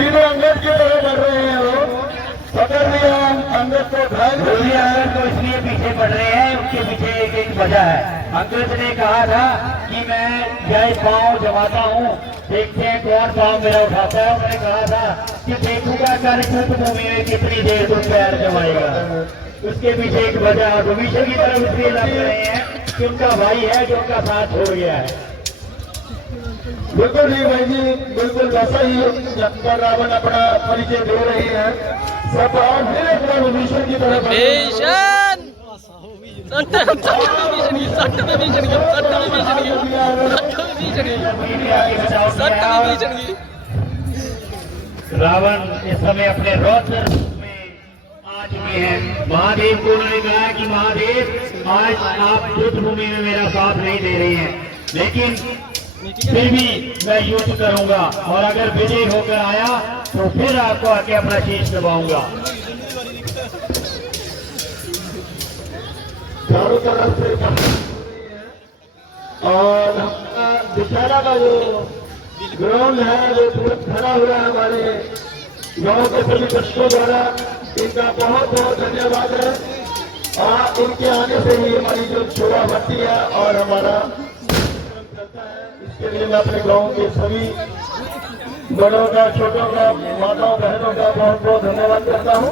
तीनों अंगद की तरफ बढ़ रहे हैं। वो पकड़ लिया अंगद को, घायल कर लिया। अंगद को इसलिए पीछे पड़ रहे हैं, उसके पीछे एक एक वजह है। अंगद ने कहा था कि मैं जय पाँव जमाता हूँ, देखते हैं कौन पाँव मेरा उठाता है। उन्होंने कहा था कि देखूंगा कार्यक्रम भूमि में कितनी देर तो पैर जमाएगा। उसके पीछे एक वजह भविष्य की तरफ इसलिए लग रहे हैं कि उनका भाई है जो उनका साथ छोड़ गया है। बिल्कुल ठीक भाई जी, बिल्कुल वैसा ही जनता रावण अपना परिचय दे रही है सब। और फिर अपना भविष्य की तरफ रावण इस समय अपने रौद्र में आ चुके हैं। महादेव को उन्होंने कहा कि महादेव आज आप युद्ध भूमि में मेरा साथ नहीं दे रहे हैं, लेकिन फिर भी मैं युद्ध करूंगा और अगर विजय होकर आया तो फिर आपको आके अपना शीश दबाऊंगा। चारों तरफ से और दशहरा का जो ग्राउंड है वो तुरंत खड़ा हुआ है। हमारे गांव के सभी बच्चों द्वारा इनका बहुत बहुत धन्यवाद है। और इनके आने से ही हमारी जो शोभा बढ़ती है और हमारा चलता है। इसके लिए मैं अपने गांव के सभी बड़ों का, छोटों का, माताओं बहनों का बहुत बहुत धन्यवाद करता हूँ।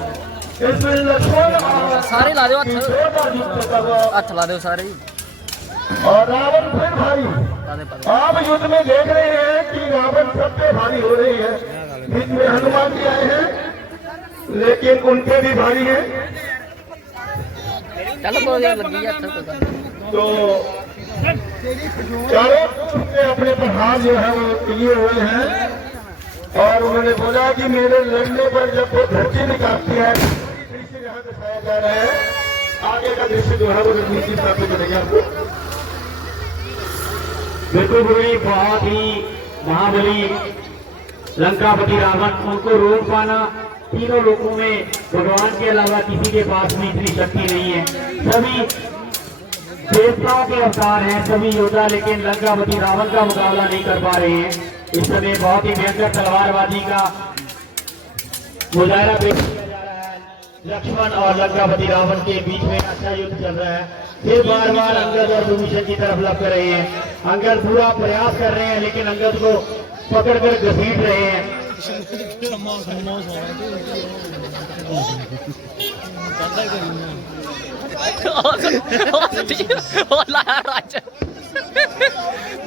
इसमें लक्ष्मण सारे ला दो हथ ला दो सारे। और रावण फिर भारी। आप युद्ध में देख रहे हैं कि रावण सब पे भारी हो रही है। बीच में हनुमान जी आए हैं लेकिन उनके भी भारी है। तो चारों अपने पर हाथ जो है वो किए हुए हैं और उन्होंने बोला कि मेरे लड़ने पर जब वो धरती निकालती है दृश्य यहाँ दिखाया जा रहा है। आगे का दृश्य जो है वो रणनीति प्राप्त करेगा। बिल्कुल बुरी, बहुत ही महाबली लंकापति रावण, उनको रोक पाना तीनों लोगों में भगवान के अलावा किसी के पास में इतनी शक्ति नहीं है। सभी देवताओं के अवतार हैं, सभी योद्धा, लेकिन लंकापति रावण का मुकाबला नहीं कर पा रहे हैं। इस समय बहुत ही भयंकर तलवारबाजी का मुजाहरा पेश किया जा रहा है। लक्ष्मण और लंकापति रावण के बीच में अच्छा युद्ध चल रहा है। फिर बार बार अंगद और विभीषण की तरफ लग रहे हैं। अंगद पूरा प्रयास कर रहे हैं लेकिन अंगद को पकड़कर घसीट रहे हैं।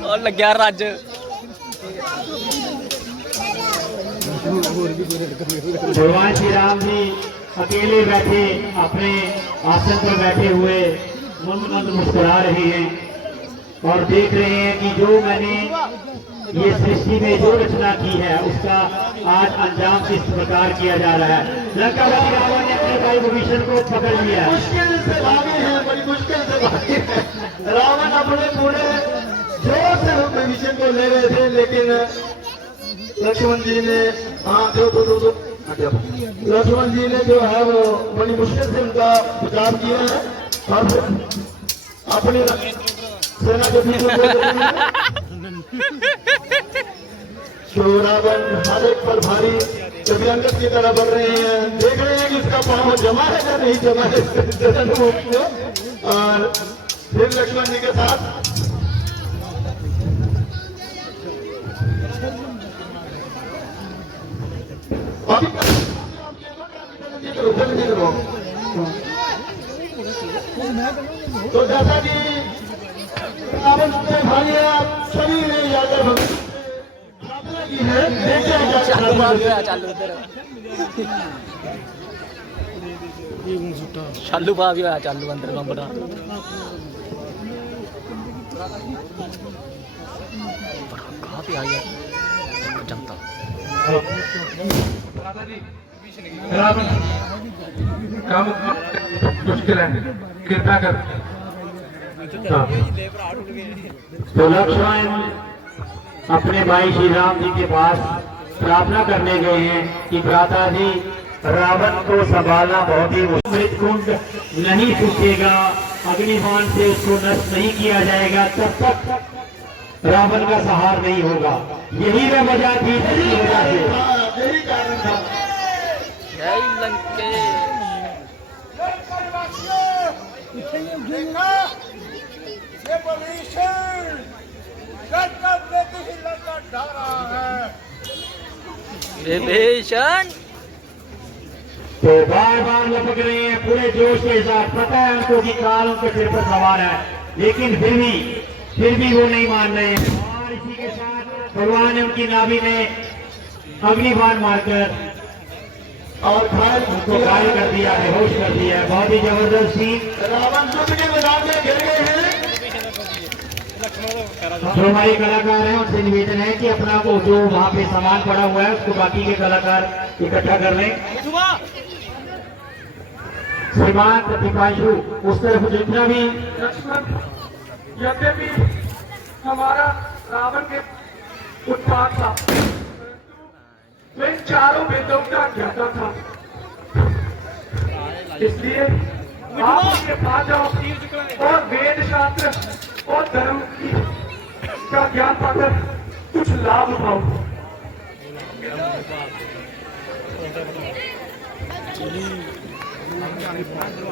और लग गया राज। भगवान श्री राम जी अकेले बैठे अपने आसन पर बैठे हुए मंद मंद मुस्कुरा रहे हैं और देख रहे हैं कि जो मैंने ये सृष्टि में जो रचना की है उसका आज अंजाम किस प्रकार किया जा रहा है। लंकापति रावण ने अपने भाई विभीषण को पकड़ लिया। मुश्किल से भागे हैं, बड़ी मुश्किल से भागे हैं। रावण अपने पूरे जोर से विभीषण को ले रहे थे लेकिन लक्ष्मण जी ने लक्ष्मण जी ने जो है वो बड़ी मुश्किल से उनका बचाव किया है और अपनी सेना के बीच रावण हर एक पर भारी कभी अंगद की तरह बढ़ रहे हैं। देख रहे हैं कि उसका पाँव जमा है या नहीं जमा है। और फिर लक्ष्मण जी के साथ तो जैसा कि रावण ने भाई सभी ने यादव की है, चालू पा भी होया चालू अंदर कंपटा कहाँ पे आ गया जमता। काम मुश्किल है, कृपा कर। तो लक्ष्मण अपने भाई श्री राम जी के पास प्रार्थना करने गए हैं कि भ्राता जी रावण को संभालना बहुत ही मृतकुंड नहीं सूखेगा, अग्निबाण से उसको नष्ट नहीं किया जाएगा, तब तक रावण का संहार नहीं होगा। यही वह वजह थी जिसकी वजह से विभीषण तो बार बार लपक रहे हैं पूरे जोश के साथ। पता है उनको कि काल उनके सिर पर सवार है, लेकिन फिर भी वो नहीं मान रहे हैं। और इसी के साथ भगवान ने उनकी नाभि में अग्निबाण मारकर और घायल उनको घायल कर दिया, बेहोश कर दिया। बहुत ही जबरदस्त सीन। रावण युद्ध के मैदान में गिर गए हैं। जो हमारे कलाकार हैं उनसे निवेदन है कि अपना वो जो वहाँ पे सामान पड़ा हुआ है उसको बाकी के कलाकार इकट्ठा कर लें। श्रीमान दीपांशु उस तरफ जितना भी लक्ष्मण, यद्यपि हमारा रावण के उत्पाद था, परंतु वे चारों वेदों का ज्ञाता था। इसलिए आप उनके पास जाओ और वेद शास्त्र और धर्म का ज्ञान पाकर कुछ लाभ उठाओ।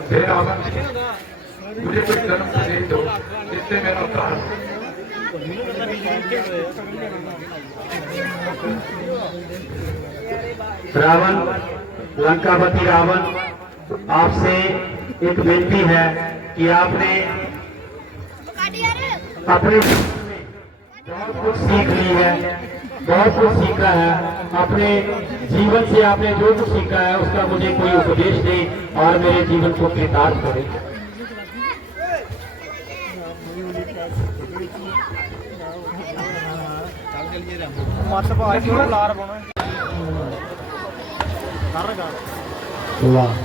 हे रावण, मुझे कुछ धर्म उपदेश दो जिससे मेरा उद्धार हो। रावण, लंकापति रावण, आपसे एक विनती है कि आपने अपने बहुत कुछ सीख ली है, बहुत कुछ सीखा है। अपने जीवन से आपने जो कुछ सीखा है उसका मुझे कोई उपदेश दे और मेरे जीवन को कृतार्थ करे। वाह।